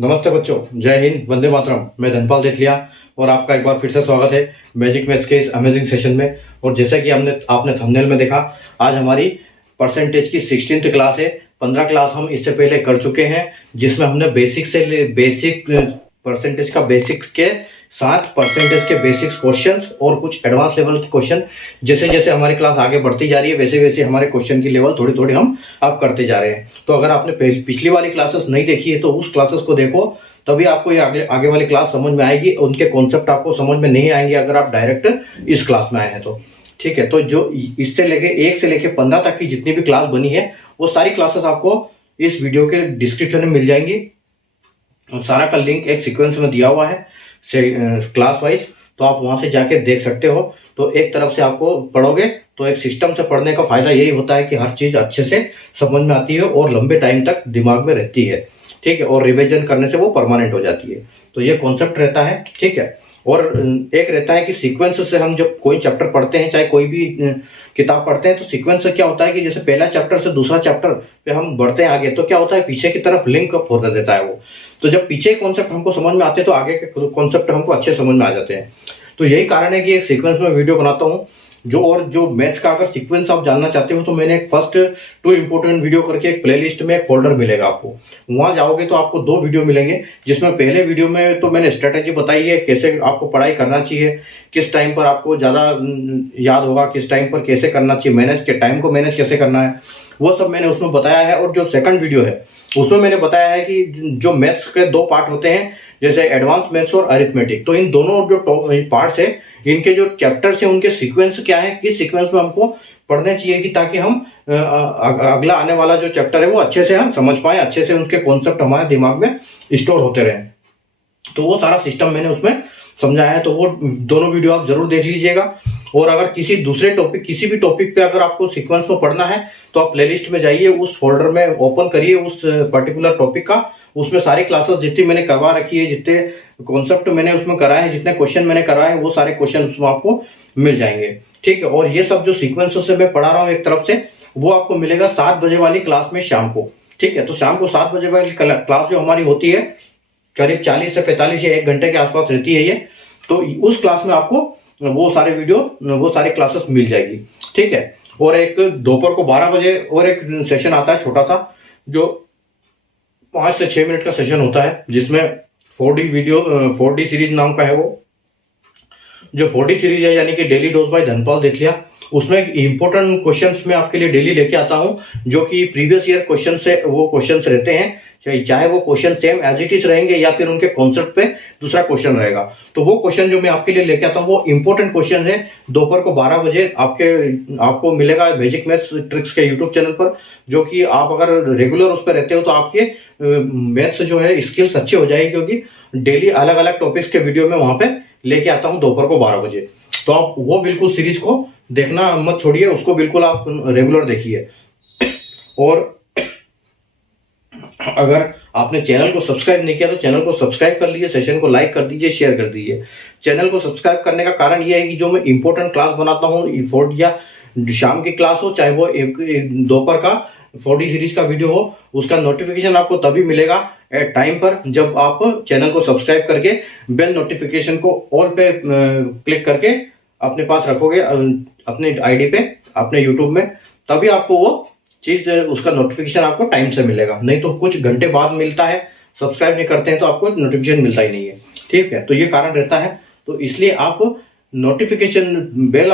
नमस्ते बच्चों, जय हिंद, वंदे मातरम। मैं धनपाल देथलिया और आपका एक बार फिर से स्वागत है मैजिक मैथ्स के इस अमेजिंग सेशन में। और जैसा कि आपने थंबनेल में देखा, आज हमारी परसेंटेज की 16th क्लास है। 15 क्लास हम इससे पहले कर चुके हैं, जिसमें हमने बेसिक परसेंटेज का बेसिक के साथ परसेंटेज के बेसिक्स क्वेश्चंस और कुछ एडवांस लेवल के क्वेश्चन, जैसे जैसे हमारी क्लास आगे बढ़ती जा रही है वैसे वैसे हमारे क्वेश्चन की लेवल थोड़ी थोड़ी हम अब करते जा रहे हैं। तो अगर आपने पिछली वाली क्लासेस नहीं देखी है तो उस क्लासेस को देखो, तभी आपको ये आगे वाली क्लास समझ में आएगी। उनके कॉन्सेप्ट आपको समझ में नहीं आएंगे अगर आप डायरेक्ट इस क्लास में आए हैं तो। ठीक है, तो जो इससे लेके 1 से लेके 15 तक की जितनी भी क्लास बनी है वो सारी क्लासेस आपको इस वीडियो के डिस्क्रिप्शन में मिल जाएंगी। सारा का लिंक एक सीक्वेंस में दिया हुआ है क्लास वाइज, तो आप वहां से जाके देख सकते हो। तो एक तरफ से आपको पढ़ोगे तो एक सिस्टम से पढ़ने का फायदा यही होता है कि हर चीज अच्छे से समझ में आती है और लंबे टाइम तक दिमाग में रहती है। ठीक है, और रिवीजन करने से वो परमानेंट हो जाती है। तो ये कॉन्सेप्ट रहता है। ठीक है, और एक रहता है कि सीक्वेंस से हम जब कोई चैप्टर पढ़ते हैं, चाहे कोई भी किताब पढ़ते हैं, तो सीक्वेंस से क्या होता है कि जैसे पहला चैप्टर से दूसरा चैप्टर पे हम बढ़ते हैं आगे, तो क्या होता है पीछे की तरफ लिंक अप होता देता है वो। तो जब पीछे कॉन्सेप्ट हमको समझ में आते हैं तो आगे के कॉन्सेप्ट हमको अच्छे समझ में आ जाते हैं। तो यही कारण है कि एक सीक्वेंस में वीडियो बनाता हूँ। जो मैथ्स का अगर सीक्वेंस आप जानना चाहते हो तो मैंने एक फर्स्ट 2 इंपॉर्टेंट वीडियो करके एक प्लेलिस्ट में एक फोल्डर मिलेगा आपको। वहां जाओगे तो आपको 2 वीडियो मिलेंगे, जिसमें पहले वीडियो में तो मैंने स्ट्रेटेजी बताई है कैसे आपको पढ़ाई करना चाहिए, किस टाइम पर आपको ज्यादा याद होगा, किस टाइम पर कैसे करना चाहिए, मैनेज के टाइम को मैनेज कैसे करना है, वो सब मैंने उसमें बताया है। और जो सेकंड वीडियो है उसमें मैंने बताया है कि जो मैथ्स के 2 पार्ट होते हैं, जैसे एडवांस मैथ्स और अरिथमेटिक, तो इन दोनों जो पार्ट्स है, इनके जो चैप्टर्स है उनके सीक्वेंस क्या है, किस सीक्वेंस में हमको पढ़ने चाहिए कि ताकि हम अगला आने वाला जो चैप्टर है वो अच्छे से हम समझ पाए, अच्छे से उनके कॉन्सेप्ट हमारे दिमाग में स्टोर होते रहे। तो वो सारा सिस्टम मैंने उसमें समझाया है, तो वो दोनों वीडियो आप जरूर देख लीजिएगा। और अगर किसी भी टॉपिक पे अगर आपको सीक्वेंस में पढ़ना है तो आप प्लेलिस्ट में जाइए, उस फोल्डर में ओपन करिए उस पर्टिकुलर टॉपिक का, उसमें सारी क्लासेस जितनी मैंने करवा रखी है, जितने कॉन्सेप्ट मैंने उसमें कराए हैं, जितने क्वेश्चन मैंने कराए हैं, वो सारे क्वेश्चन उसमें आपको मिल जाएंगे। ठीक है, और ये सब जो सीक्वेंस से मैं पढ़ा रहा हूँ एक तरफ से, वो आपको मिलेगा 7 बजे वाली क्लास में शाम को। ठीक है, तो शाम को 7 बजे वाली क्लास जो हमारी होती है करीब 40 से 45 या 1 घंटे के आसपास रहती है ये। तो उस क्लास में आपको वो सारे वीडियो, वो सारी क्लासेस मिल जाएगी। ठीक है, और एक दोपहर को 12 बजे और एक सेशन आता है छोटा सा, जो 5 से 6 मिनट का सेशन होता है, जिसमें 4D सीरीज नाम का है वो। जो 4D सीरीज है यानी कि डेली डोज बाय धनपाल देथलिया, उसमें एक इंपॉर्टेंट क्वेश्चंस मैं आपके लिए डेली लेके आता हूं, जो कि प्रीवियस ईयर क्वेश्चन से वो क्वेश्चंस रहते हैं, चाहे वो question same as it is रहेंगे या फिर उनके कॉन्सेप्ट पे दूसरा क्वेश्चन रहेगा। तो वो क्वेश्चन जो मैं आपके लिए लेके आता हूँ वो इंपॉर्टेंट क्वेश्चन है। दोपहर को 12 बजे आपको मिलेगा मैजिक मैथ्स ट्रिक्स के यूट्यूब चैनल पर, जो कि आप अगर रेगुलर उस पर रहते हो तो आपके मैथ्स जो है स्किल्स अच्छे हो जाएगी, क्योंकि डेली अलग अलग टॉपिक्स के वीडियो में वहां पे लेके आता हूँ दोपहर को 12 बजे। तो आप वो बिल्कुल सीरीज को देखना मत छोड़िए, उसको बिल्कुल आप रेगुलर देखिए। और अगर आपने चैनल को सब्सक्राइब नहीं किया तो चैनल को सब्सक्राइब कर लीजिए, सेशन को लाइक कर दीजिए, शेयर कर दीजिए। चैनल को सब्सक्राइब करने का कारण यह है कि जो मैं इंपॉर्टेंट क्लास बनाता हूँ, या शाम की क्लास हो चाहे वो दोपहर का 4D सीरीज का वीडियो हो, उसका नोटिफिकेशन आपको तभी मिलेगा एट टाइम पर जब आप चैनल को सब्सक्राइब करके बेल नोटिफिकेशन को ऑल पे क्लिक करके अपने पास रखोगे, अपने आईडी पे, अपने यूट्यूब में, तभी आपको वो चीज, उसका नोटिफिकेशन आपको टाइम से मिलेगा। नहीं तो कुछ घंटे बाद मिलता है, सब्सक्राइब नहीं करते हैं तो आपको नोटिफिकेशन मिलता ही नहीं है। ठीक है, तो ये कारण रहता है। तो इसलिए आप नोटिफिकेशन बेल,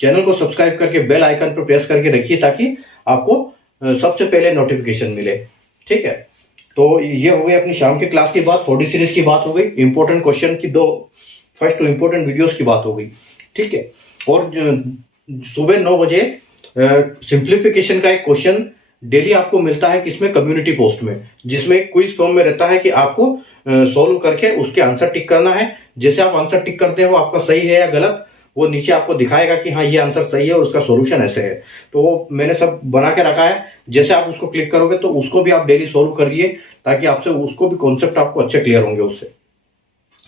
चैनल को सब्सक्राइब करके बेल आइकन पर प्रेस करके रखिए, ताकि आपको सबसे पहले नोटिफिकेशन मिले। ठीक है, तो ये हो गई अपनी शाम की क्लास की बात, 4D सीरीज की बात हो गई, इंपॉर्टेंट क्वेश्चन की फर्स्ट 2 इंपॉर्टेंट वीडियोस की बात हो गई। ठीक है, और सुबह 9 बजे सिंप्लीफिकेशन का एक क्वेश्चन डेली आपको मिलता है, किसमें, कम्युनिटी पोस्ट में, जिसमें क्विज फॉर्म में रहता है कि आपको सॉल्व करके उसके आंसर टिक करना है। जैसे आप आंसर टिक करते हैं वो आपका सही है या गलत, वो नीचे आपको दिखाएगा कि हाँ ये आंसर सही है और उसका सॉल्यूशन ऐसे है। तो वो मैंने सब बना के रखा है, जैसे आप उसको क्लिक करोगे तो उसको भी आप डेली सॉल्व करिए, ताकि आपसे उसको भी कॉन्सेप्ट आपको अच्छे क्लियर होंगे उससे।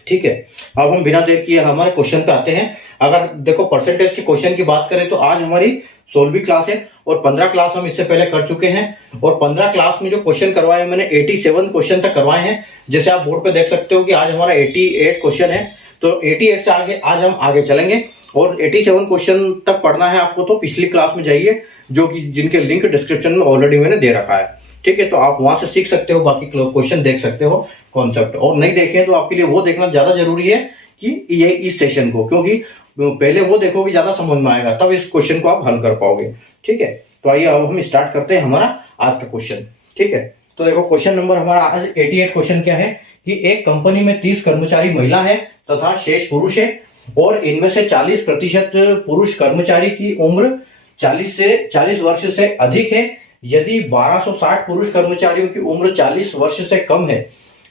ठीक है, अब हम बिना देर किए हमारे क्वेश्चन पे आते हैं। अगर देखो परसेंटेज के क्वेश्चन की बात करें तो आज हमारी 16वीं क्लास है और 15 क्लास हम इससे पहले कर चुके हैं। और 15 क्लास में जो क्वेश्चन करवाए मैंने 87 क्वेश्चन तक करवाए हैं। जैसे आप बोर्ड पे देख सकते हो कि आज हमारा 88 क्वेश्चन है, तो 88 से आगे आज हम आगे चलेंगे और 87 क्वेश्चन तक पढ़ना है आपको, तो पिछली क्लास में जाइए जो कि जिनके लिंक डिस्क्रिप्शन में ऑलरेडी मैंने दे रखा है। ठीक है, तो आप वहां से सीख सकते हो, बाकी क्वेश्चन देख सकते हो कॉन्सेप्ट। और नहीं देखे तो आपके लिए वो देखना ज्यादा जरूरी है कि ये इस सेशन को, क्योंकि पहले वो देखोगे ज्यादा समझ में आएगा, तब इस क्वेश्चन को आप हल कर पाओगे। ठीक है, तो आइए अब हम स्टार्ट करते हैं हमारा आज का क्वेश्चन। ठीक है, तो देखो क्वेश्चन नंबर हमारा आज 88 क्वेश्चन क्या है कि एक कंपनी में 30 कर्मचारी महिला है तथा शेष पुरुष है और इनमें से 40% पुरुष कर्मचारी की उम्र 40 वर्ष से अधिक है। यदि 1260 पुरुष कर्मचारियों की उम्र 40 वर्ष से कम है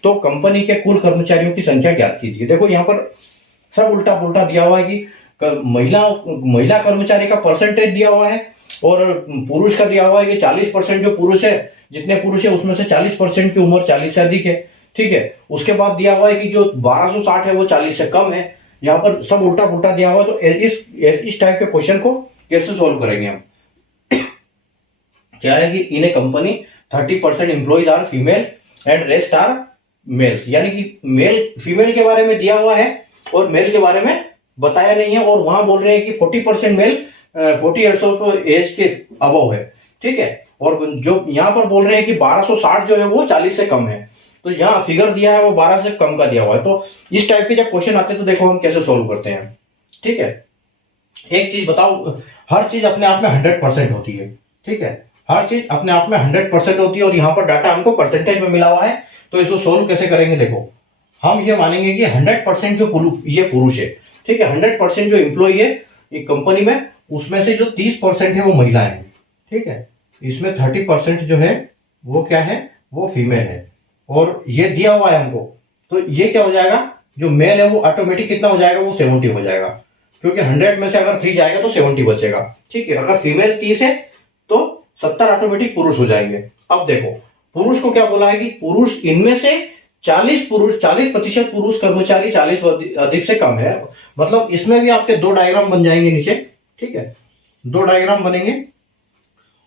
तो कंपनी के कुल कर्मचारियों की संख्या ज्ञात कीजिए। देखो यहाँ पर सब उल्टा पुल्टा दिया हुआ है कि महिला कर्मचारी का परसेंटेज दिया हुआ है और पुरुष का दिया हुआ है कि 40% जो पुरुष है, जितने पुरुष है उसमें से 40% की उम्र 40 से अधिक है। ठीक है, उसके बाद दिया हुआ है कि जो 1260 है वो 40 से कम है। यहाँ पर सब उल्टा पुल्टा दिया हुआ है। तो इस टाइप के क्वेश्चन को कैसे सोल्व करेंगे हम? क्या है कि in a company 30% employees are female and rest are males, यानी कि मेल फीमेल के बारे में दिया हुआ है और मेल के बारे में बताया नहीं है। और वहां बोल रहे हैं कि 40% मेल 40 इयर्स ऑफ एज के अबव है। ठीक है, और जो यहाँ पर बोल रहे हैं कि 1260 जो है वो 40 से कम है, तो यहाँ फिगर दिया है वो 12 से कम का दिया हुआ है। तो इस टाइप के जब क्वेश्चन आते हैं तो देखो हम कैसे सोल्व करते हैं। ठीक है, एक चीज बताओ, हर चीज अपने आप में 100% होती है। ठीक है, हर चीज अपने आप में 100% होती है और यहाँ पर डाटा हमको परसेंटेज में मिला हुआ है। तो इसको सोल्व कैसे करेंगे? देखो हम ये मानेंगे कि 100% जो ये पुरुष है। ठीक है, 100% जो एम्प्लॉय है एक कंपनी में, उसमें से जो 30% है वो महिलाएं हैं। ठीक है, इसमें 30% जो है वो क्या है, वो फीमेल है। और ये दिया हुआ है हमको, तो ये क्या हो जाएगा, जो मेल है वो ऑटोमेटिक कितना हो जाएगा, वो 70 हो जाएगा, क्योंकि 100 में से अगर 3 जाएगा तो 70 बचेगा। ठीक है, अगर फीमेल 30 है तो 70 ऑटोमेटिक पुरुष हो जाएंगे। अब देखो पुरुष को क्या बोला है कि पुरुष इनमें से 40% पुरुष कर्मचारी 40 अधिक से कम है। मतलब इसमें भी आपके 2 डायग्राम बन जाएंगे नीचे। ठीक है, 2 डायग्राम बनेंगे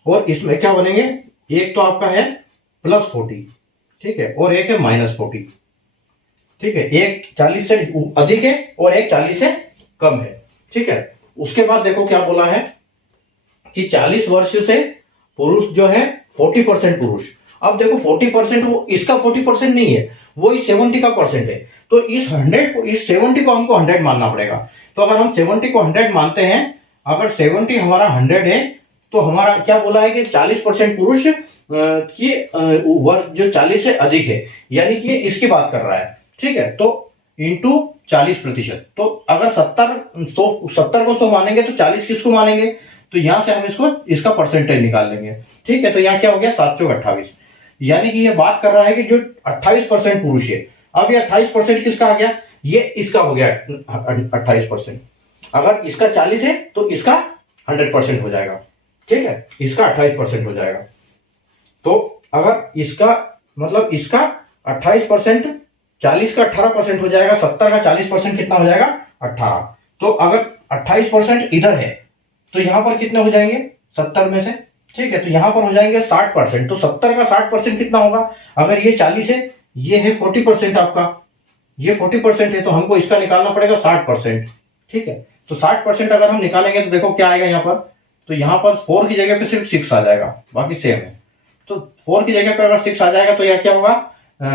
और इसमें क्या बनेंगे, एक तो आपका है +40, ठीक है, और एक है -40। ठीक है, एक 40 से अधिक है और एक 40 से कम है। ठीक है, उसके बाद देखो क्या बोला है कि 40 वर्ष से पुरुष जो है 40% पुरुष। अब देखो 40% वो इसका 40% नहीं है, वो इस 70 का परसेंट है। तो इस 70 को हमको 100 मानना पड़ेगा। तो अगर हम 70 को 100 मानते हैं, अगर 70 हमारा 100 है तो हमारा क्या बोला है कि 40% पुरुष की वर्ष जो 40 से अधिक है, यानी कि ये इसकी बात कर रहा है। ठीक है, तो इंटू 40%। तो अगर 70 को 100 मानेंगे तो 40 किसको मानेंगे, तो यहां से हम इसका परसेंटेज निकाल लेंगे। ठीक है, तो यहाँ क्या हो गया 7 चौक 28, यानी कि ये बात कर रहा है कि जो 28% पुरुष है। अब ये 28% किसका आ गया, ये इसका हो गया 28%। अगर इसका 40 है तो इसका 100% हो जाएगा। ठीक है, इसका 28% हो जाएगा। तो अगर इसका मतलब इसका 28%, 40 का 18% हो जाएगा, 70 का 40% कितना हो जाएगा 18। तो अगर 28% इधर है तो यहां पर कितने हो जाएंगे 70 में से। ठीक है, तो यहां पर हो जाएंगे 60%। तो 70 का 60% कितना होगा, अगर ये 40 है, ये है 40% आपका, ये 40% है, तो हमको इसका निकालना पड़ेगा 60%। ठीक है, तो 60% अगर हम निकालेंगे तो देखो क्या आएगा यहाँ पर, तो यहाँ पर 4 की जगह पे सिर्फ 6 आ जाएगा, बाकी सेम है। तो 4 की जगह पे अगर 6 आ जाएगा तो यह क्या होगा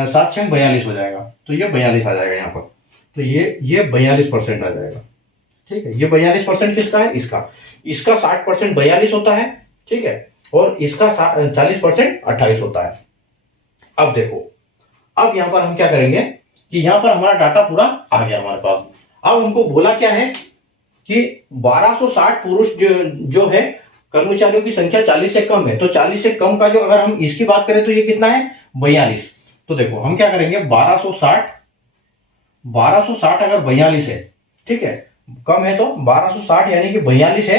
7 6 42 हो जाएगा। तो ये 42 आ जाएगा यहाँ पर, तो ये 42% आ जाएगा। ठीक है, ये 42% किसका है, इसका 60% 42 होता है। ठीक है, और इसका 40% 28 होता है। अब देखो, अब यहां पर हम क्या करेंगे कि यहां पर हमारा डाटा पूरा आ गया हमारे पास। अब हमको बोला क्या है कि 1260 पुरुष जो है कर्मचारियों की संख्या 40 से कम है। तो 40 से कम का जो अगर हम इसकी बात करें तो ये कितना है 42। तो देखो हम क्या करेंगे 1260 अगर 42 है, ठीक है, कम है तो 1260 यानी कि 42 है,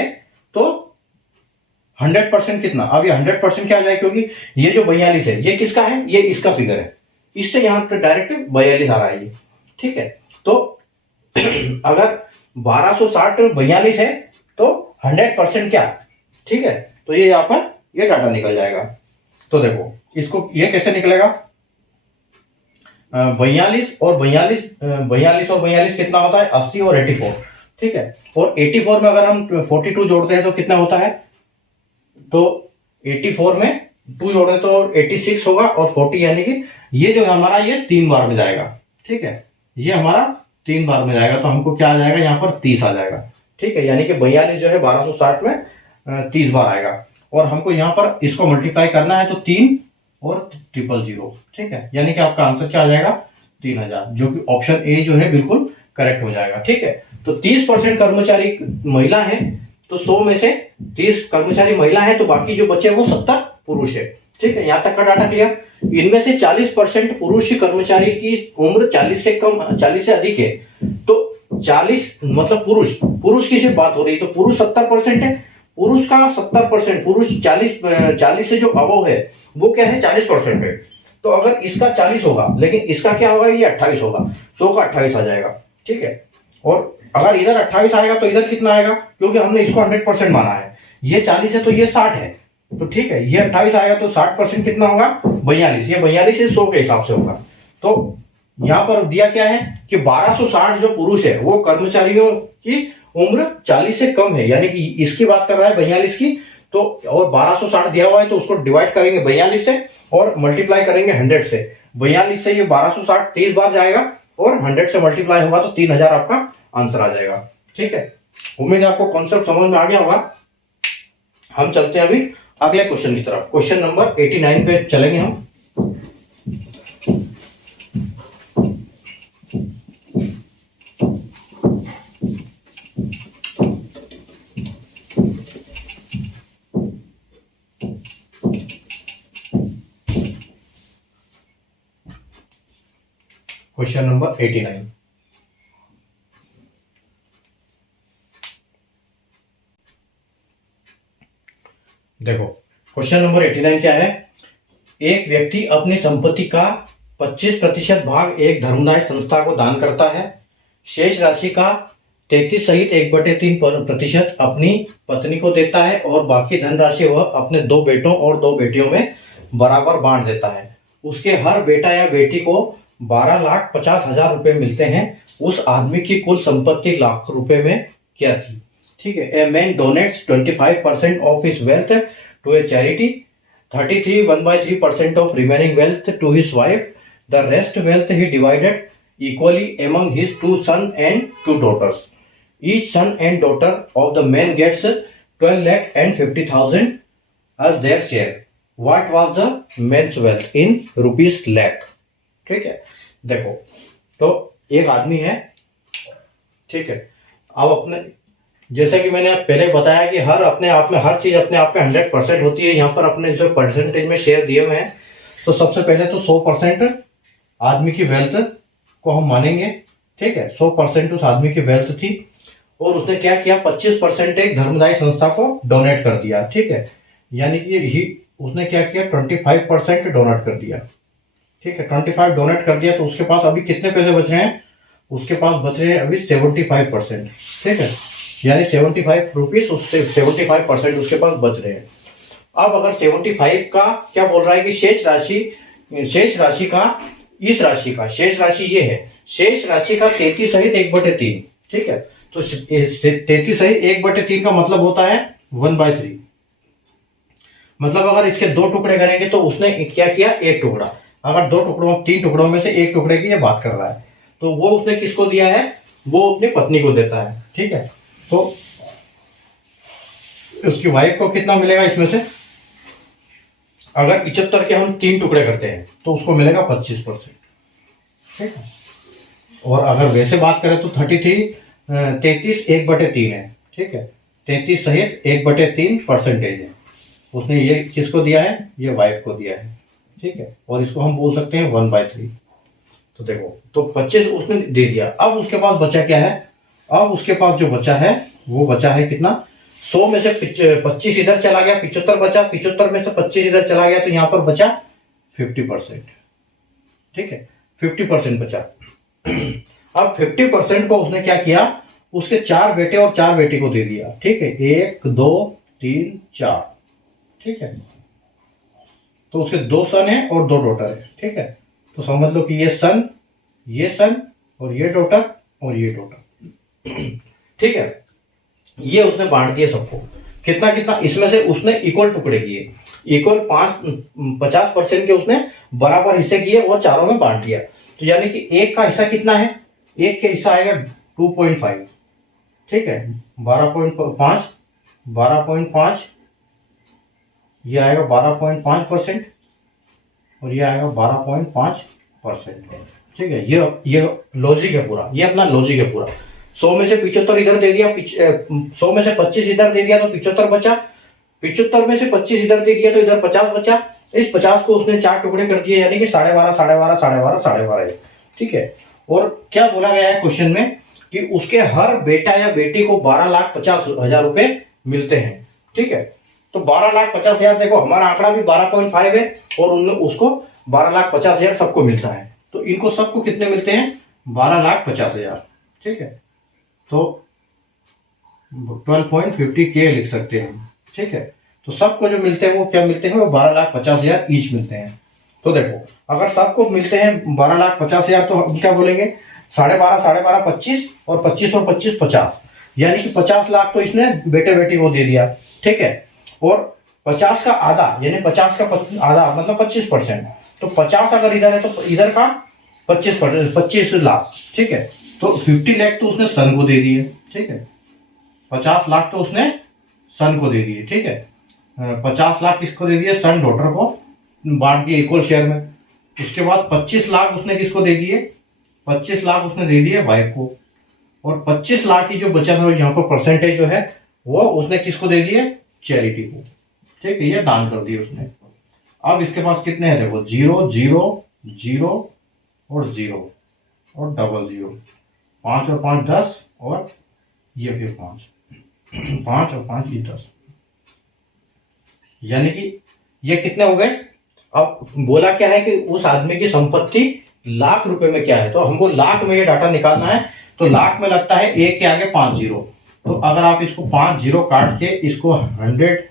तो 100% कितना, अब ये 100% क्या आ जाए, क्योंकि ये जो 42 है ये किसका है, ये इसका फिगर है, इससे यहां पर डायरेक्ट 42 आ रहा है ये। ठीक है, तो अगर 1260 42 है तो 100% क्या, ठीक है। तो ये यहाँ पर ये डाटा निकल जाएगा। तो देखो इसको ये कैसे निकलेगा, 42 और 42 कितना होता है 80 और 84, ठीक है। और 84 में अगर हम 42 जोड़ते हैं तो कितना होता है, तो 84 में 2 जोड़े तो 86 होगा और 40 यानी कि ये जो है हमारा ये 3 बार में जाएगा, ठीक है। ये हमारा 3 बार में जाएगा तो हमको क्या आ जाएगा यहाँ पर 30 आ जाएगा, ठीक है। यानी कि 42 जो है 1260 में 30 बार आएगा और हमको यहाँ पर इसको मल्टीप्लाई करना है तो 3 और 000, ठीक है। यानी कि आपका आंसर क्या आ जाएगा 3000, जो कि ऑप्शन ए जो है बिल्कुल करेक्ट हो जाएगा, ठीक है। तो 30% कर्मचारी महिला है, तो 100 में से 30 कर्मचारी महिला है तो बाकी जो बचे वो 70 पुरुष है, ठीक है। यहाँ तक का डाटा क्लियर। इनमें से 40% पुरुष कर्मचारी की उम्र 40 से कम 40 से अधिक है, तो 40 मतलब पुरुष की सिर्फ बात हो रही है, तो पुरुष 70% है, पुरुष का 70%, पुरुष 40 से जो अबव है वो क्या है 40% है। तो अगर इसका 40 होगा लेकिन इसका क्या होगा ये 28 होगा, 100 का 28 आ जाएगा, ठीक है। और अगर इधर 28 आएगा तो इधर कितना आएगा, क्योंकि हमने इसको 100% माना है, ये 40 है तो ये 60 है, तो ठीक है। ये 28 आएगा तो 60% कितना होगा 42, ये 42 100 के हिसाब से होगा। तो यहाँ पर दिया क्या है कि 1260 जो पुरुष है वो कर्मचारियों की उम्र 40 से कम है, यानी कि इसकी बात कर रहा है 42 की। तो और 1260 दिया हुआ है तो उसको डिवाइड करेंगे 42 से और मल्टीप्लाई करेंगे 100 से। 42 से ये 1260 30 बार जाएगा और 100 से मल्टीप्लाई होगा तो 3000 आपका आंसर आ जाएगा, ठीक है। उम्मीद है आपको कॉन्सेप्ट समझ में आ गया होगा। हम चलते हैं अभी अगले क्वेश्चन की तरफ। क्वेश्चन नंबर 89 पे चलेंगे हम। Question number 89। देखो क्वेश्चन नंबर 89 क्या है, एक व्यक्ति अपनी संपत्ति का 25% भाग एक धर्मदाय संस्था को दान करता है। शेष राशि का 33 सहित 1/3% अपनी पत्नी को देता है और बाकी धनराशि वह अपने 2 बेटों और 2 बेटियों में बराबर बांट देता है। उसके हर बेटा या बेटी को 12,50,000 रुपए मिलते हैं। उस आदमी की कुल संपत्ति लाख रुपए में क्या थी, ठीक है। A man donates 25% of his wealth to a charity, 33 1/3% of remaining wealth to his wife, the rest wealth he divided equally among his 2 sons and 2 daughters. Each son and daughter of the man gets 12,50,000 as their share. What was the man's wealth in rupees lakh? ठीक है। देखो तो एक आदमी है, ठीक है। अब अपने जैसा कि मैंने पहले बताया कि हर अपने आप में हर चीज अपने आप में 100% होती है। यहाँ पर अपने जो परसेंटेज में शेयर दिए हुए हैं तो सबसे पहले तो 100% आदमी की वेल्थ को हम मानेंगे, ठीक है। 100% उस आदमी की वेल्थ थी और उसने क्या किया 25% एक धर्मदायी संस्था को डोनेट कर दिया, ठीक है। यानी कि उसने क्या किया 25% डोनेट कर दिया, ठीक है। 25 डोनेट कर दिया तो उसके पास अभी कितने पैसे बच रहे हैं, उसके पास बच रहे हैं अभी 75%, ठीक है। यानी 75 रुपीज उससे 75% उसके पास बच रहे हैं। अब अगर 75 का क्या बोल रहा है कि शेष राशि का इस राशि का शेष राशि ये है, शेष राशि का 33 सहित 1/3, ठीक है। तो 33 सहित 1/3 का मतलब होता है 1/3। मतलब अगर इसके 2 टुकड़े करेंगे तो उसने क्या किया 1 टुकड़ा। अगर 3 टुकड़ों में से 1 टुकड़े की ये बात कर रहा है तो वो उसने किसको दिया है, वो अपनी पत्नी को देता है, ठीक है। तो उसकी वाइफ को कितना मिलेगा इसमें से, अगर 75 के हम 3 टुकड़े करते हैं तो उसको मिलेगा 25%, ठीक है। और अगर वैसे बात करें तो 33 1/3 है, ठीक है। 33 सहित 1/3% है। उसने ये किसको दिया है, ये वाइफ को दिया है, ठीक है। और इसको हम बोल सकते हैं 1/3। तो देखो तो 25 उसने दे दिया। अब उसके पास बचा क्या है, अब उसके पास जो बचा है वो बचा है कितना, 100 में से 25 इधर चला गया, 75 बचा, 75 में से 25 इधर चला गया तो यहां पर बचा 50%, ठीक है। 50% बचा। अब 50% को उसने क्या किया, उसके 4 बेटे और 4 बेटी को दे दिया, ठीक है। 1 2 3 4, ठीक है। तो उसके 2 सन है और 2 डॉटर है, ठीक है। तो समझ लो कि ये सन और ये डॉटर और ये डॉटर, ठीक है। ये उसने बांट दिए सबको, कितना कितना, इसमें से उसने इक्वल टुकड़े किए, इक्वल 50% के उसने बराबर हिस्से किए और चारों में बांट दिया। तो यानी कि एक का हिस्सा कितना है, एक का हिस्सा आएगा 2.5, ठीक है। 12.5 ये आएगा 12.5% और ये आएगा 12.5%, ठीक है। ये लॉजिक है पूरा, ये अपना लॉजिक है पूरा। 100 में से 75 इधर दे दिया, 100 में से 25 इधर दे दिया तो 75 बचा, 75 में से 25 इधर दे दिया तो इधर 50 बचा। इस 50 को उसने 4 टुकड़े कर दिए, यानी कि 12.5 12.5 12.5 12.5, ठीक है। और क्या बोला गया है क्वेश्चन में कि उसके हर बेटा या बेटी को 12,50,000 रुपए मिलते हैं, ठीक है। तो 12,50,000, देखो हमारा आंकड़ा भी 12.5 है और उनमें उसको 12,50,000 सबको मिलता है। तो इनको सबको कितने मिलते हैं, 12,50,000, ठीक है। तो 12.50K लिख सकते हैं, ठीक है। तो सबको जो मिलते हैं वो क्या मिलते हैं, वो 12,50,000 ईच मिलते हैं। तो देखो अगर सबको मिलते हैं 12,50,000 तो हम क्या बोलेंगे, 12.5 12.5 25 और 25 और 25 50, यानी कि 50 लाख तो इसने बेटे बेटी को दे दिया, ठीक है। और 50 का आधा यानी 50 का आधा मतलब 25%, तो 50 अगर इधर है तो इधर का 25%, 25 लाख, ठीक है। तो 50 लाख तो उसने सन को दे दिए, ठीक है। 50 लाख तो उसने सन को दे दिए, ठीक है। 50 लाख किसको दे दिए, सन डॉटर को बांट दिए इक्वल शेयर में। उसके बाद 25 लाख उसने किसको दे दिए, 25 लाख उसने दे दिए वाइफ को। और 25 लाख की जो बचा था यहाँ पर परसेंटेज जो है वो उसने किसको दे दिए, चैरिटी को, ठीक है। ये दान कर दिए उसने। अब इसके पास कितने हैं, देखो 0 0 0 और 0 और 00, 5 और 5 10 और ये फिर 5 5 और 5 ये 10, यानी कि ये कितने हो गए। अब बोला क्या है कि उस आदमी की संपत्ति लाख रुपए में क्या है, तो हमको लाख में ये डाटा निकालना है। तो लाख में लगता है एक के आगे 5 जीरो, तो अगर आप इसको 5 जीरो काट के इसको 100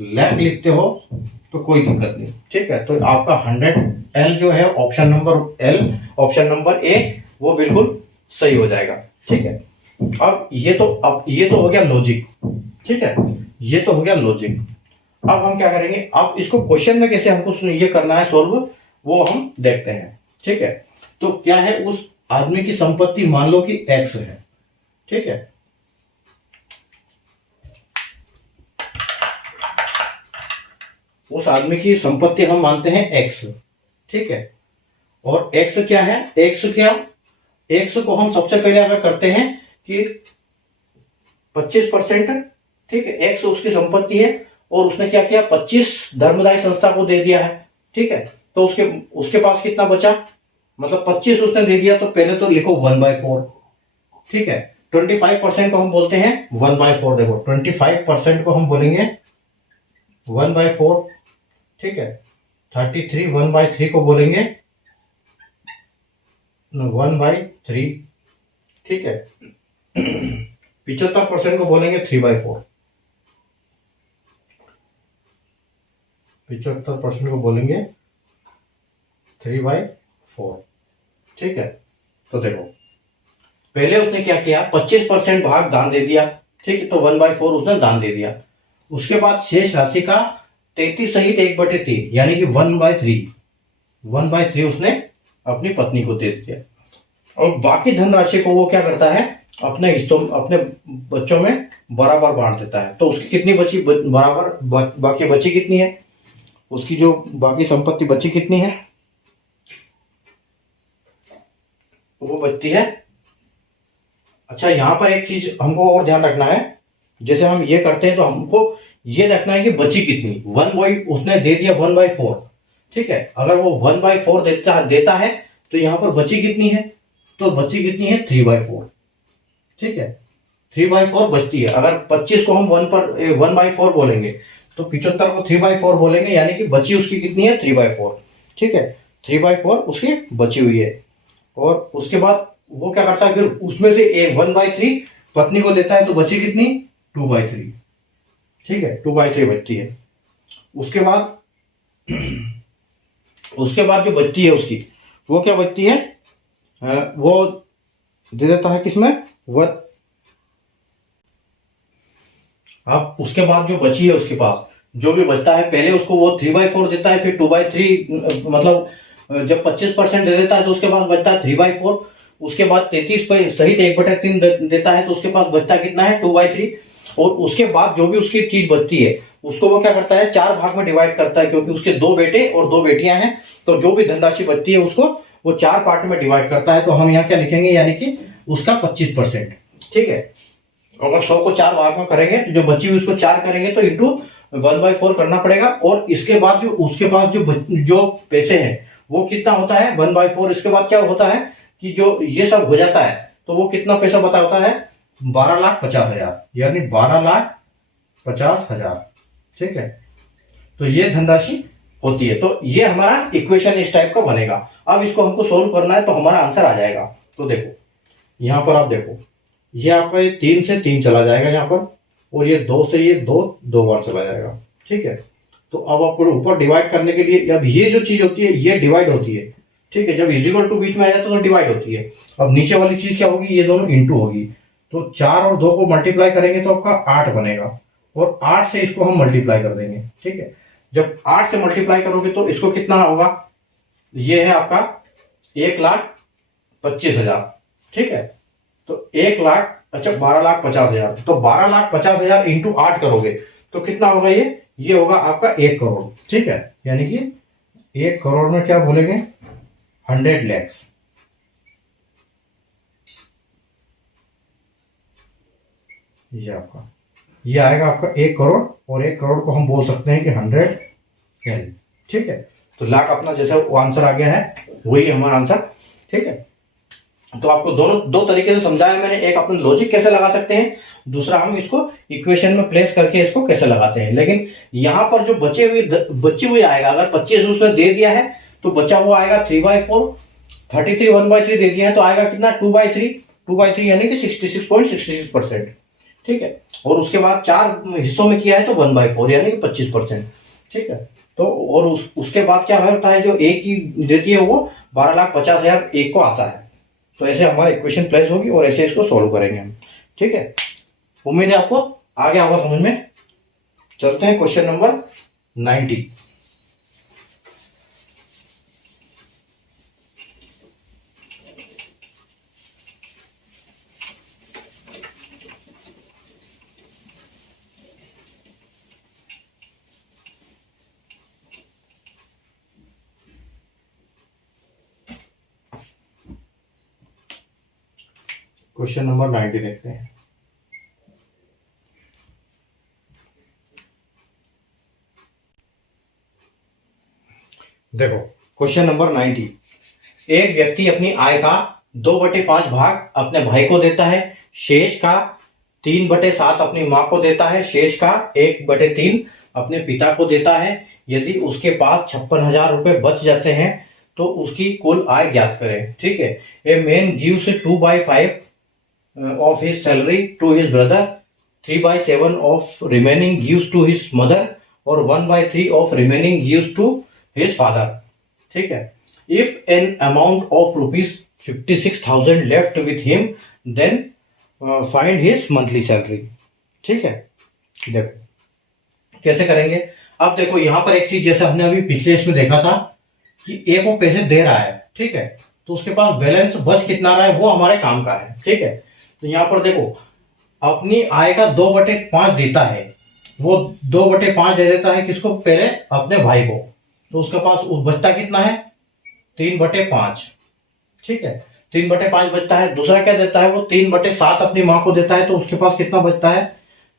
लाख लिखते हो तो कोई दिक्कत नहीं, ठीक है। तो आपका 100L जो है ऑप्शन नंबर ए वो बिल्कुल सही हो जाएगा, ठीक है। अब ये तो हो गया लॉजिक, ठीक है। ये तो हो गया लॉजिक। अब हम क्या करेंगे, अब इसको क्वेश्चन में कैसे हमको ये करना है सॉल्व, वो हम देखते हैं, ठीक है। तो क्या है, उस आदमी की संपत्ति मान लो कि X है, ठीक है। उस आदमी की संपत्ति हम मानते हैं X, ठीक है। और X क्या है, X को हम सबसे पहले अगर करते हैं कि 25%, ठीक है। X उसकी संपत्ति है और उसने क्या किया, 25 धर्मदायी संस्था को दे दिया है, ठीक है। तो उसके पास कितना बचा, मतलब 25 उसने दे दिया, तो पहले तो लिखो 1/4, ठीक है। 25% को हम बोलते हैं 1/4, देखो 25% को हम बोलेंगे 1/4, ठीक है। 33 1/3 को बोलेंगे 1/3, ठीक है। 75% को बोलेंगे 3/4, 75% को बोलेंगे 3/4, ठीक है। तो देखो पहले उसने क्या किया, 25% भाग दान दे दिया, ठीक है। तो 1/4 उसने दान दे दिया। उसके बाद शेष राशि का 33 सहित 1/3 यानी कि 1/3 उसने अपनी पत्नी को दे दिया। और बाकी धनराशि को वो क्या करता है, अपने हिस्सों अपने बच्चों में बराबर बांट देता है। तो उसकी कितनी बची, बराबर बाकी बची कितनी है, उसकी जो बाकी संपत्ति बची कितनी है, वो बचती है। अच्छा यहां पर एक चीज हमको और ध्यान रखना है, जैसे हम ये करते हैं तो हमको ये देखना है कि बची कितनी, उसने दे दिया 1/4, ठीक है। अगर वो 1/4 देता है तो यहां पर बची कितनी है, तो बची कितनी है 3/4, ठीक है। 3/4 बचती है। अगर 25 को हम 1/4 बोलेंगे तो 75 को 3/4 बोलेंगे, यानी कि बची उसकी कितनी है 3/4, ठीक है। 3/4 उसकी बची हुई है। और उसके बाद वो क्या करता है, फिर उसमें से 1/3 पत्नी को देता है, तो बची कितनी 2/3, ठीक है, 2/3 बचती है। उसके बाद उसके बाद जो बचती है उसकी, वो क्या बचती है, वो दे देता है किसमें, वन। अब उसके बाद जो बची है उसके पास जो भी बचता है, पहले उसको वो 3/4 देता है, फिर 2/3, मतलब जब 25% दे देता है तो उसके पास बचता है 3/4। उसके बाद 33 पर सहित 1/3 देता है तो उसके पास बचता कितना है, 2/3। और उसके बाद जो भी उसकी चीज बचती है उसको वो क्या करता है, 4 भाग में डिवाइड करता है, क्योंकि उसके 2 बेटे और 2 बेटियां हैं। तो जो भी धनराशि बचती है उसको वो 4 पार्ट में डिवाइड करता है। तो हम यहाँ क्या लिखेंगे, यानी कि उसका 25%। ठीक है, अगर 100 को 4 भाग में करेंगे तो जो बची हुई उसको 4 करेंगे तो इंटू 1/4 करना पड़ेगा। और इसके बाद जो उसके पास जो पैसे हैं वो कितना होता है, 1/4। इसके बाद क्या होता है कि जो ये सब हो जाता है तो वो कितना पैसा बता होता है, 12,50,000, यानी 12,50,000। ठीक है, तो ये धनराशि होती है। तो ये हमारा इक्वेशन इस टाइप का बनेगा। अब इसको हमको सोल्व करना है तो हमारा आंसर आ जाएगा। तो देखो यहां पर आप देखो, ये आपका ये 3 से 3 चला जाएगा यहाँ पर, और ये 2 से ये 2 बार चला जाएगा। ठीक है, तो अब आपको ऊपर डिवाइड करने के लिए, अब ये जो चीज होती है ये डिवाइड होती है। ठीक है, जब इजिकल टू बीच में आ जाता है तो डिवाइड होती है। अब नीचे वाली चीज क्या होगी, ये दोनों इंटू होगी। तो 4 और 2 को मल्टीप्लाई करेंगे तो आपका 8 बनेगा, और 8 से इसको हम मल्टीप्लाई कर देंगे। ठीक है, जब 8 से मल्टीप्लाई करोगे तो इसको कितना होगा, ये है आपका 1,25,000। ठीक है, तो 1,00,000, अच्छा 12,50,000, तो 12,50,000 इंटू 8 करोगे तो कितना होगा, ये होगा आपका 1 करोड़। ठीक है, यानी कि 1 करोड़ में क्या बोलेंगे, 100 lakhs। ये आएगा आपका 1 करोड़, और 1 करोड़ को हम बोल सकते हैं कि 100 L। ठीक है, तो लाख अपना जैसा आंसर आ गया है वही हमारा आंसर। ठीक है, तो आपको दो तरीके से समझाया मैंने, एक अपने लॉजिक कैसे लगा सकते हैं, दूसरा हम इसको इक्वेशन में प्लेस करके इसको कैसे लगाते हैं। लेकिन यहाँ पर जो बची हुई आएगा, अगर 25 उसने दे दिया है तो बचा हुआ आएगा 3/4, 33 1/3 दे दिया है तो आएगा कितना, 2/3 यानी कि 66.66%। ठीक है, और उसके बाद 4 हिस्सों में किया है तो 1/4 यानी कि 25%। ठीक है, तो और उसके बाद क्या होता है, जो एक की देती है वो 12,50,000 एक को आता है। तो ऐसे हमारी इक्वेशन प्लेस होगी और ऐसे इसको सॉल्व करेंगे हम। ठीक है, उम्मीद है आपको आ गया होगा समझ में। चलते हैं क्वेश्चन नंबर 90। क्वेश्चन नंबर 90 देखते हैं। देखो क्वेश्चन नंबर 90, एक व्यक्ति अपनी आय का 2/5 भाग अपने भाई को देता है, शेष का 3/7 अपनी मां को देता है, शेष का 1/3 अपने पिता को देता है। यदि उसके पास 56,000 रुपए बच जाते हैं तो उसकी कुल आय ज्ञात करें। ठीक है, a man gives 2/5 of his salary to his brother, 3/7 of remaining gives to his mother, और 1/3 of remaining gives to his father। ठीक है, if an amount of rupees 56,000 left with him then find his monthly salary। ठीक है, देखो कैसे करेंगे। अब देखो यहाँ पर एक चीज, जैसे हमने अभी पिछले इसमें देखा था कि एक वो पैसे दे रहा है, ठीक है, तो उसके पास बैलेंस बच कितना रहा है वो हमारे काम का है। ठीक है, तो यहाँ पर देखो अपनी आय का 2/5 देता है, वो 2/5 दे देता है किसको, पहले अपने भाई को, तो उसके पास बचता कितना है, 3/5। ठीक है, 3/5 बचता है। दूसरा क्या देता है, वो 3/7 अपनी माँ को देता है, तो उसके पास कितना बचता है,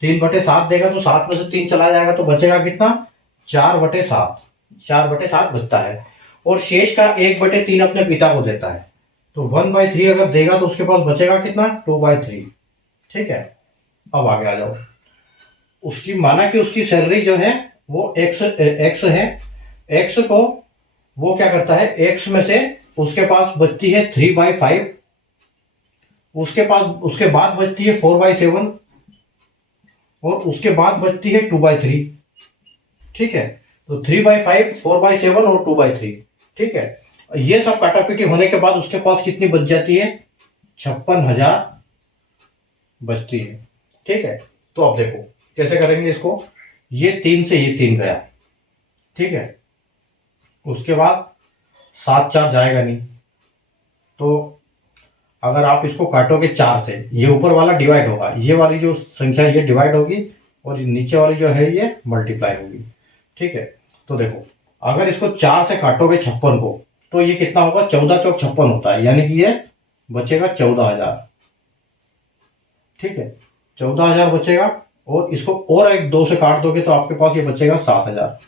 3/7 देगा तो 7 में से 3 चला जाएगा तो बचेगा कितना, 4/7 बचता है। और शेष का 1/3 अपने पिता को देता है, तो 1/3 अगर देगा तो उसके पास बचेगा कितना, 2/3। ठीक है, अब आगे आ जाओ। उसकी माना कि उसकी सैलरी जो है वो x है, x को वो क्या करता है, x में से उसके पास बचती है 3/5, उसके बाद बचती है 4/7, और उसके बाद बचती है 2/3। ठीक है, तो 3/5, 4/7 और 2/3। ठीक है, ये सब काटापीटी होने के बाद उसके पास कितनी बच जाती है? 56,000 बचती है। ठीक है, तो अब देखो कैसे करेंगे इसको। ये 3 से ये 3 गया। ठीक है, उसके बाद 7 4 जाएगा नहीं, तो अगर आप इसको काटोगे 4 से, ये ऊपर वाला डिवाइड होगा, ये वाली जो संख्या ये डिवाइड होगी और नीचे वाली जो है ये मल्टीप्लाई होगी। ठीक है, तो देखो अगर इसको 4 से काटोगे 56 को, तो ये कितना होगा? 14 चौक 56 होता है, यानी कि ये बचेगा 14,000। ठीक है, 14,000 बचेगा, और इसको और एक 2 से काट दोगे तो आपके पास ये बचेगा 7,000।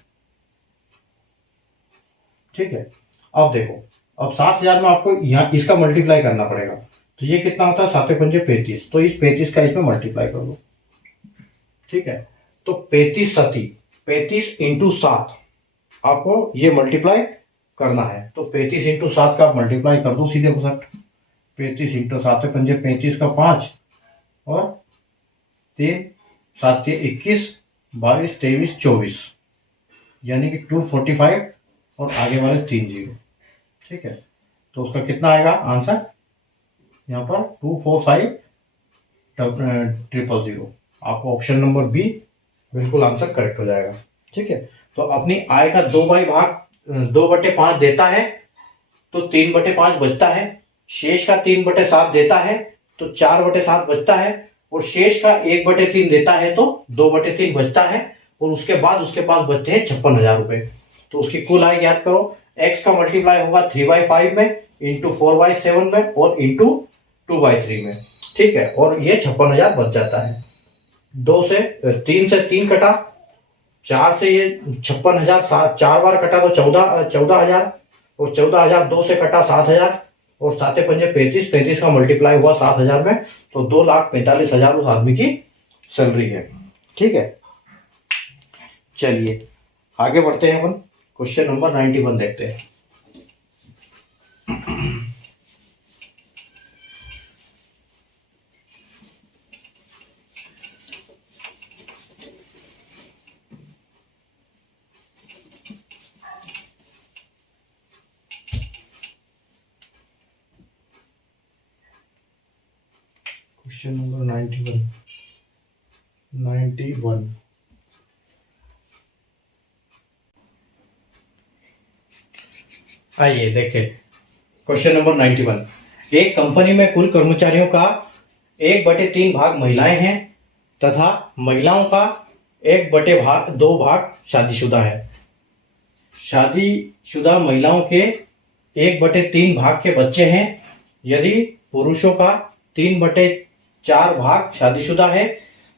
ठीक है, अब देखो, अब 7,000 में आपको यहाँ इसका मल्टीप्लाई करना पड़ेगा, तो ये कितना होता है? 7 पंजे 35, तो इस 35 का इसमें मल्टीप्लाई कर दो। ठीक है, तो 35 सती 35 इंटू 7 आपको ये मल्टीप्लाई करना है, तो 35 इंटू 7 का आप मल्टीप्लाई कर दो सीधे को सट। 35 इंटू 7 पंजे 35 का 5 और 3 7 21 22 23 24, यानी कि 245 और आगे वाले 3 जीरो। ठीक है, तो उसका कितना आएगा आंसर? यहाँ पर 245,000। आपको ऑप्शन नंबर बी बिल्कुल आंसर करेक्ट हो जाएगा। ठीक है, तो अपनी आय का 2/5 देता है तो 3/5 बचता है, शेष का 3/7 देता है तो 4/7 बचता है, और शेष का 1/3 देता है तो 2/3 बचता है, और उसके बाद उसके पास बचते हैं 56,000 रुपए। तो उसकी कुल आय याद करो, x का मल्टीप्लाई होगा 3/5 में, इंटू 4/7 में, और इंटू 2/3 में। ठीक है, और ये 56,000 बच जाता है। 3 से 3 कटा, 4 से ये 56,000, 4 बार कटा तो 14,000, और 14,000 2 से कटा 7,000, और 7 पंजे 35, 35 का मल्टीप्लाई हुआ 7,000 में, तो 2,45,000 उस आदमी की सैलरी है। ठीक है, चलिए आगे बढ़ते हैं, अपन क्वेश्चन नंबर 91 देखते हैं। Question number 91। आइए देखें क्वेश्चन नंबर 91। एक कंपनी में कुल कर्मचारियों का 1/3 भाग महिलाएं हैं तथा महिलाओं का 1/2 भाग शादीशुदा है। शादीशुदा महिलाओं के 1/3 भाग के बच्चे हैं। यदि पुरुषों का 3/4 भाग शादीशुदा है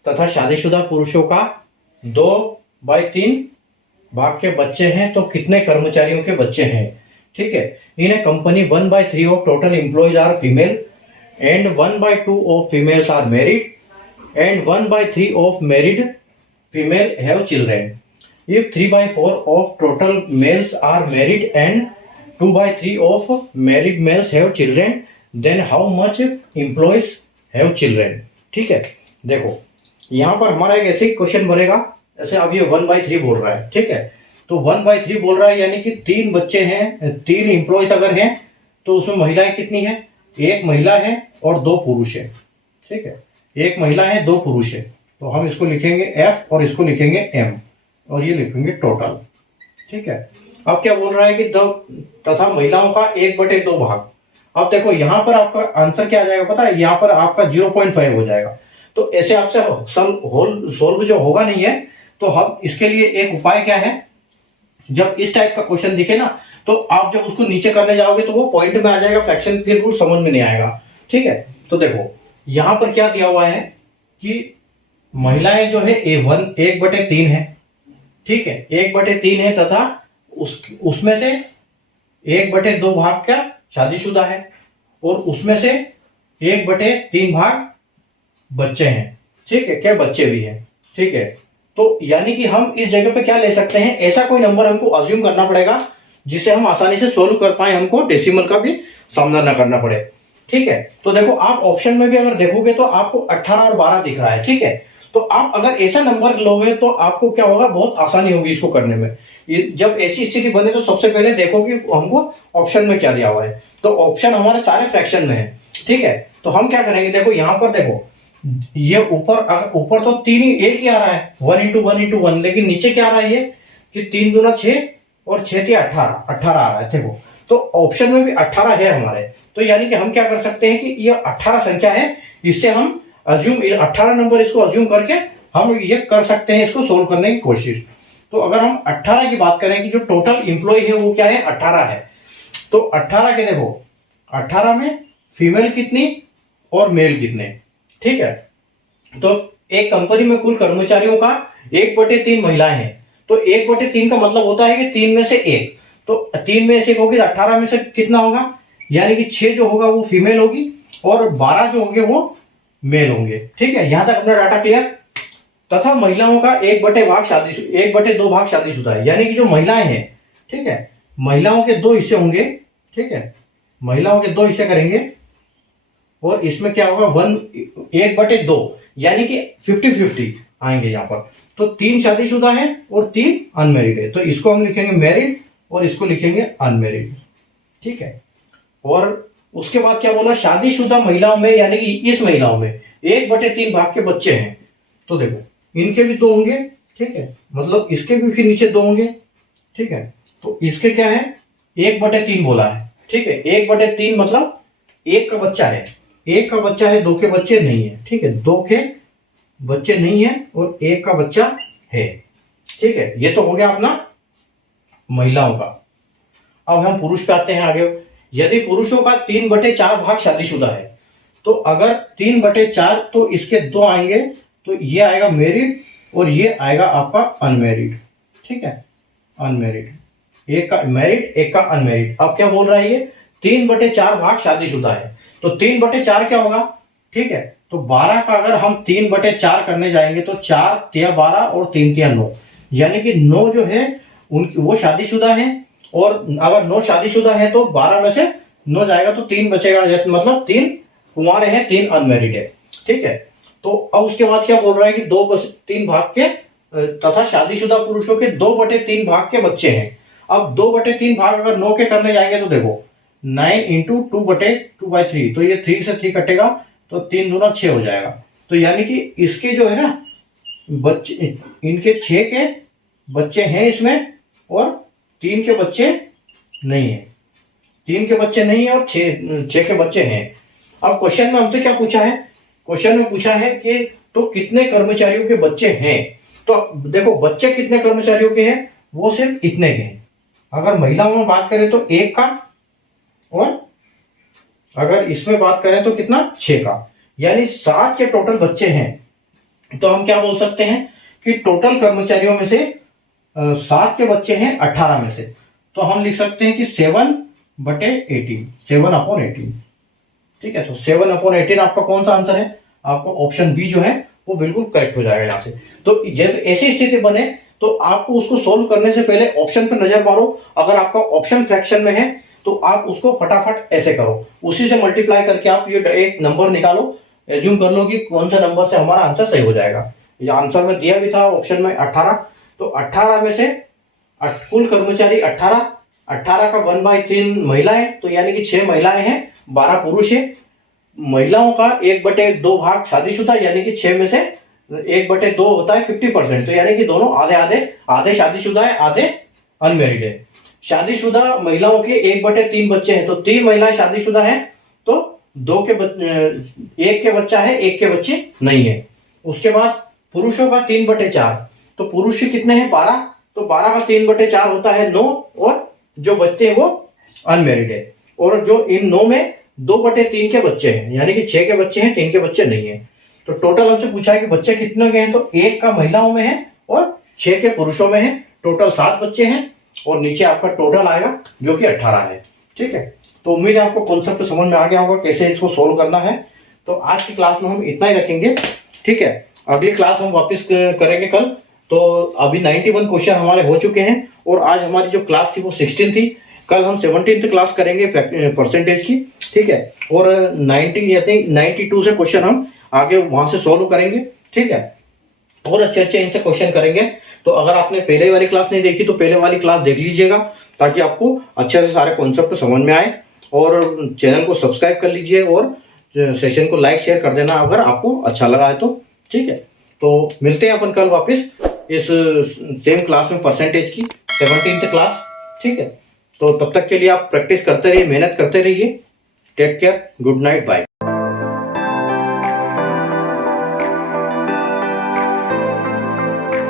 तथा शादीशुदा पुरुषों का 2/3 भाग के बच्चे हैं, तो कितने कर्मचारियों के बच्चे हैं? ठीक है, in a company 1/3 of total employees are female and 1/2 of females are married and 1/3 of married female have children. If 3/4 of total males are married and 2/3 of married males have children, then how much employees have children? ठीक है, देखो यहाँ पर हमारा एक ऐसे question बनेगा, ऐसे अब ये 1/3 बोल रहा है। ठीक है, तो 1/3 बोल रहा है, यानी कि 3 बच्चे हैं, 3 एम्प्लॉयज अगर हैं तो उसमें महिलाएं कितनी है? 1 महिला है और 2 पुरुष है। ठीक है, 1 महिला है 2 पुरुष है, तो हम इसको लिखेंगे F और इसको लिखेंगे M, और ये लिखेंगे टोटल। ठीक है, अब क्या बोल रहा है कि तथा महिलाओं का 1/2 भाग। अब देखो यहाँ पर आपका आंसर क्या आ जाएगा पता है? यहाँ पर आपका 0.5 हो जाएगा। तो ऐसे आपसे सोल्व जो होगा नहीं है, तो हम इसके लिए एक उपाय क्या है, जब इस टाइप का क्वेश्चन दिखे ना, तो आप जब उसको नीचे करने जाओगे तो वो पॉइंट में आ जाएगा, फ्रैक्शन फिर रूल समझ में नहीं आएगा। ठीक है, तो देखो यहाँ पर क्या दिया हुआ है कि महिलाएं जो है 1/3 है। ठीक है, 1/3 है तथा उसमें से 1/2 भाग क्या शादीशुदा है, और उसमें से 1/3 भाग बच्चे हैं। ठीक है, क्या बच्चे भी हैं। ठीक है, तो यानी कि हम इस जगह पे क्या ले सकते हैं, ऐसा कोई नंबर हमको अज्यूम करना पड़ेगा जिसे हम आसानी से सोल्व कर पाए, हमको डेसिमल का भी सामना ना करना पड़े। ठीक है, तो देखो आप ऑप्शन में भी अगर देखोगे तो आपको 18 और 12 दिख रहा है। ठीक है, तो आप अगर ऐसा नंबर लोगे तो आपको क्या होगा, बहुत आसानी होगी इसको करने में। जब ऐसी स्थिति बने तो सबसे पहले देखो कि हमको ऑप्शन में क्या दिया हुआ है। तो ऑप्शन हमारे सारे फ्रैक्शन में है, ठीक है। तो हम क्या करेंगे, देखो यहाँ पर देखो, ये ऊपर तो तीन ही एक ही आ रहा है, 1 इंटू 1 इंटू 1, लेकिन नीचे क्या आ रहा है ये कि 3 दूना 6 और 6 3 18 आ रहा है, देखो। तो ऑप्शन में भी 18 है हमारे। तो यानी कि हम क्या कर सकते हैं कि ये 18 संख्या है, इससे हम अज्यूम 18 नंबर इसको अज्यूम करके हम ये कर सकते हैं इसको सोल्व करने की कोशिश। तो अगर हम 18 की बात करें कि जो टोटल इंप्लॉय है वो क्या है, 18 है। तो 18 के देखो, 18 में फीमेल कितनी और मेल कितने, ठीक है। तो एक कंपनी में कुल कर्मचारियों का 1/3 महिलाएं हैं। तो 1/3 का मतलब होता है कि 3 में से 1। तो 3 में से 1 होगी, 18 में से कितना होगा, यानी कि 6 जो होगा वो फीमेल होगी और 12 जो होंगे वो मेल होंगे, ठीक है। यहां तक अपना डाटा क्लियर। तथा महिलाओं का 1/2 भाग शादीशुदा है, यानी कि जो महिलाएं हैं, ठीक है, महिलाओं के 2 हिस्से होंगे, ठीक है, महिलाओं के 2 हिस्से करेंगे और इसमें क्या होगा 1/2, यानी कि 50-50 आएंगे यहाँ पर। तो 3 शादीशुदा है और 3 अनमेरिड है। तो इसको हम लिखेंगे मैरिड और इसको लिखेंगे अनमेरिड, ठीक है। और उसके बाद क्या बोला, शादीशुदा महिलाओं में, यानी कि इस महिलाओं में 1/3 भाग के बच्चे हैं। तो देखो इनके भी 2 होंगे, ठीक है, मतलब इसके भी फिर नीचे 2 होंगे, ठीक है। तो इसके क्या है 1/3 बोला है, ठीक है। 1/3 मतलब 1 का बच्चा है, 1 का बच्चा है, 2 के बच्चे नहीं है, ठीक है। 2 के बच्चे नहीं है और 1 का बच्चा है, ठीक है। ये तो हो गया अपना महिलाओं का। अब हम पुरुष पे आते हैं आगे। यदि पुरुषों का 3/4 भाग शादीशुदा है, तो अगर 3/4 तो इसके 2 आएंगे, तो ये आएगा मैरिड और ये आएगा आपका अनमैरिड, ठीक है, अनमैरिड। एक का मैरिड, एक का अनमैरिड। अब क्या बोल रहा है ये 3/4 भाग शादीशुदा है, तो 3/4 क्या होगा, ठीक है। तो 12 का अगर हम 3/4 करने जाएंगे तो 4 तिया 12 और 3 तिया 9, यानी कि 9 जो है उनकी वो शादीशुदा है। और अगर 9 शादीशुदा है तो 12 में से 9 जाएगा तो 3 बचेगा, मतलब 3 कुंवारे हैं, 3 अनमैरिड है, ठीक है। तो अब उसके बाद क्या बोल रहा है कि 2/3 भाग के तथा शादीशुदा पुरुषों के 2/3 भाग के बच्चे हैं। अब 2/3 भाग अगर 9 के करने जाएंगे तो देखो 9 इंटू 2/2/3, तो ये 3 से 3 कटेगा तो 3 दूना 6 हो जाएगा। तो यानी कि इसके जो है ना बच्चे, इनके 6 के बच्चे हैं इसमें और 3 के बच्चे नहीं है, 3 के बच्चे नहीं है और 6 के बच्चे हैं। अब क्वेश्चन में हमसे क्या पूछा है, क्वेश्चन में पूछा है कि तो कितने कर्मचारियों के बच्चे हैं। तो देखो बच्चे कितने कर्मचारियों के हैं, वो सिर्फ इतने के हैं। अगर महिलाओं में बात करें तो 1 का, और अगर इसमें बात करें तो कितना 6 का, यानी 7 के टोटल बच्चे हैं। तो हम क्या बोल सकते हैं कि टोटल कर्मचारियों में से 7 के बच्चे हैं 18 में से। तो हम लिख सकते हैं कि 7/18, 7/18, ठीक है। तो 7/18 आपका कौन सा आंसर है, आपको ऑप्शन बी जो है वो बिल्कुल करेक्ट हो जाएगा यहाँ से। तो जब ऐसी स्थिति बने तो आपको उसको सोल्व करने से पहले ऑप्शन पर नजर मारो। अगर आपका ऑप्शन फ्रैक्शन में है तो आप उसको फटाफट ऐसे करो, उसी से मल्टीप्लाई करके आप ये एक नंबर निकालो, एज्यूम कर लो कि कौन सा नंबर से हमारा आंसर सही हो जाएगा। ये आंसर में दिया भी था ऑप्शन में 18। तो 18 में से कुल कर्मचारी 18 का 1/3 महिलाएं, तो यानी कि 6 महिलाएं हैं, 12 पुरुष है। महिलाओं का 1/2 भाग शादीशुदा, यानी कि 6 में से 1/2 होता है 50%, तो यानी कि दोनों आधे शादीशुदा है, आधे अनमेरिड है। शादीशुदा महिलाओं के 1/3 बच्चे हैं, तो 3 महिलाएं शादीशुदा हैं, तो 1 के बच्चा है, 1 के बच्चे नहीं है। उसके बाद पुरुषों का 3/4, तो पुरुष कितने हैं 12, तो 12 का 3/4 होता है 9, और जो बचते हैं वो अनमेरिड है। और जो इन 9 में 2/3 के बच्चे हैं, यानी कि 6 के बच्चे हैं, 3 के बच्चे नहीं है। तो टोटल हमसे पूछा है कि बच्चे कितने के हैं, तो 1 का महिलाओं में है और 6 के पुरुषों में है। टोटल 7 बच्चे हैं और नीचे आपका टोटल आएगा जो कि 18 है, ठीक है। तो उम्मीद है आपको कॉन्सेप्ट समझ में आ गया होगा कैसे इसको सोल्व करना है। तो आज की क्लास में हम इतना ही रखेंगे, ठीक है। अगली क्लास हम वापस करेंगे कल। तो अभी 91 क्वेश्चन हमारे हो चुके हैं और आज हमारी जो क्लास थी वो 16 थी। कल हम 17th क्लास करेंगे परसेंटेज की, ठीक है। और 92 से क्वेश्चन हम आगे वहां से सोल्व करेंगे, ठीक है। और अच्छे अच्छे इनसे क्वेश्चन करेंगे। तो अगर आपने पहले वाली क्लास नहीं देखी तो पहले वाली क्लास देख लीजिएगा, ताकि आपको अच्छे से सारे कॉन्सेप्ट समझ में आए। और चैनल को सब्सक्राइब कर लीजिए और सेशन को लाइक शेयर कर देना अगर आपको अच्छा लगा है तो। ठीक है, तो मिलते हैं अपन कल वापस इस सेम क्लास में, परसेंटेज की 17th क्लास। ठीक है, तो तब तक के लिए आप प्रैक्टिस करते रहिए, मेहनत करते रहिए। Take care, good night, bye.